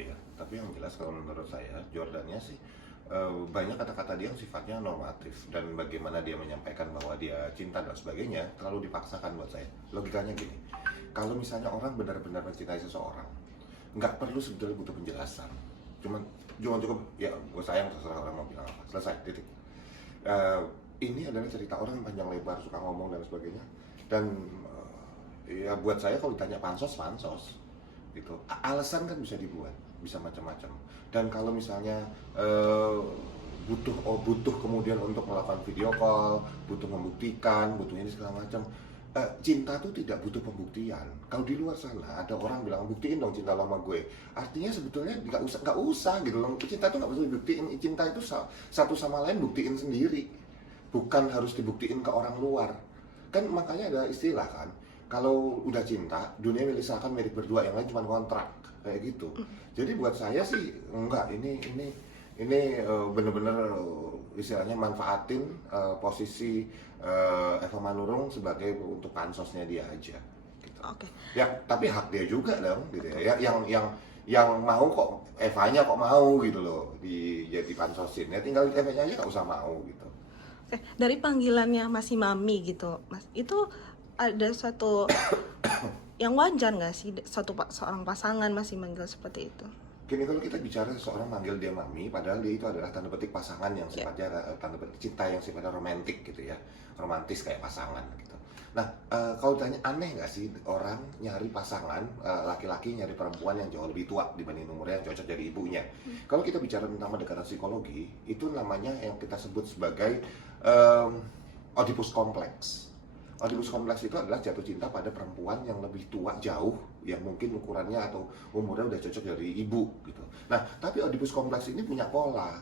ya. Tapi yang jelas kalau menurut saya Jordannya sih banyak kata-kata dia yang sifatnya normatif, dan bagaimana dia menyampaikan bahwa dia cinta dan sebagainya terlalu dipaksakan buat saya. Logikanya gini, kalau misalnya orang benar-benar mencintai seseorang, nggak perlu sebetulnya butuh penjelasan. Cuman cuma cukup ya gue sayang, terserah orang mau bilang apa, selesai, titik. Eh, ini adalah cerita orang yang panjang lebar, suka ngomong dan sebagainya. Dan ya buat saya kalau ditanya pansos, pansos gitu. Alasan kan bisa dibuat, bisa macam-macam. Dan kalau misalnya butuh kemudian untuk melakukan video call, butuh membuktikan, butuh ini segala macam. Cinta tuh tidak butuh pembuktian. Kalau di luar sana ada orang bilang buktiin dong cinta lama gue, artinya sebetulnya nggak usah gitu loh. Cinta tuh nggak perlu dibuktiin. Cinta itu satu sama lain buktiin sendiri, bukan harus dibuktiin ke orang luar. Kan makanya ada istilah kan, kalau udah cinta dunia milik berdua, yang lain cuma kontrak, kayak gitu. Jadi buat saya sih enggak, ini bener-bener istilahnya manfaatin posisi Eva Manurung sebagai untuk pansosnya dia aja gitu. Oke. Ya tapi hak dia juga dong gitu ya, yang mau kok Evanya kok mau gitu loh jadi pansosin, ya tinggal Evanya aja nggak usah mau gitu. Oke, dari panggilannya masih mami gitu, Mas, itu ada satu yang wajar nggak sih seorang pasangan masih manggil seperti itu? Gini, kalau kita bicara seseorang manggil dia mami, padahal dia itu adalah tanda petik pasangan yang Ya. sifatnya tanda petik cinta yang sifatnya romantis gitu ya, romantis kayak pasangan gitu. Nah, kalau ditanya aneh nggak sih orang nyari pasangan laki-laki nyari perempuan yang jauh lebih tua dibanding umurnya yang cocok jadi ibunya? Kalau kita bicara tentang pendekatan psikologi, itu namanya yang kita sebut sebagai Oedipus kompleks. Oedipus kompleks itu adalah jatuh cinta pada perempuan yang lebih tua jauh, yang mungkin ukurannya atau umurnya udah cocok dari ibu gitu. Nah, tapi Oedipus kompleks ini punya pola.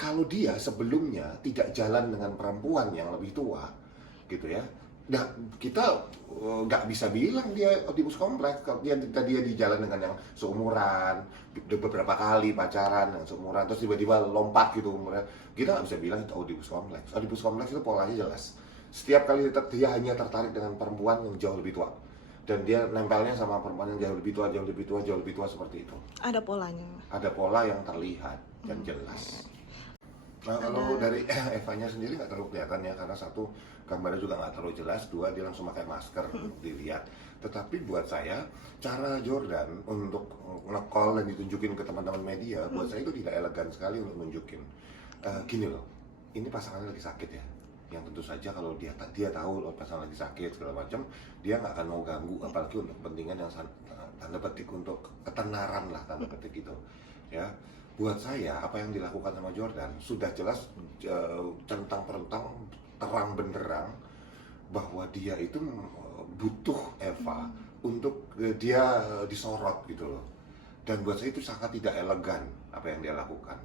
Kalau dia sebelumnya tidak jalan dengan perempuan yang lebih tua, gitu ya. Nah, kita nggak bisa bilang dia Oedipus kompleks kalau dia di jalan dengan yang seumuran, beberapa kali pacaran yang seumuran, terus tiba-tiba lompat gitu umurnya. Kita nggak bisa bilang itu Oedipus kompleks. Oedipus kompleks itu polanya jelas. Setiap kali dia hanya tertarik dengan perempuan yang jauh lebih tua, dan dia nempelnya sama perempuan yang jauh lebih tua, jauh lebih tua, jauh lebih tua, seperti itu. Ada polanya. Ada pola yang terlihat dan jelas. Nah, kalau dari Evanya sendiri nggak terlalu kelihatan ya, karena satu, gambarnya juga nggak terlalu jelas, dua, dia langsung pakai masker untuk dilihat. Tetapi buat saya, cara Jordan untuk nge-call dan ditunjukin ke teman-teman media, buat saya itu tidak elegan sekali untuk nunjukin. Gini loh, ini pasangannya lagi sakit ya, yang tentu saja kalau dia tahu loh pasangan lagi sakit segala macam, dia nggak akan mau ganggu, apalagi untuk kepentingan yang tanda petik untuk ketenaran lah, tanda petik itu ya. Buat saya apa yang dilakukan sama Jordan sudah jelas centang-perentang, terang benderang bahwa dia itu butuh Eva untuk dia disorot gitu loh. Dan buat saya itu sangat tidak elegan apa yang dia lakukan.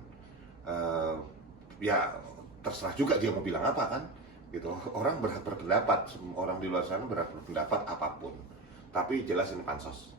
Ya terserah juga dia mau bilang apa kan gitu. Orang berhak berpendapat, orang di luar sana berhak berpendapat apapun, tapi jelas ini pansos.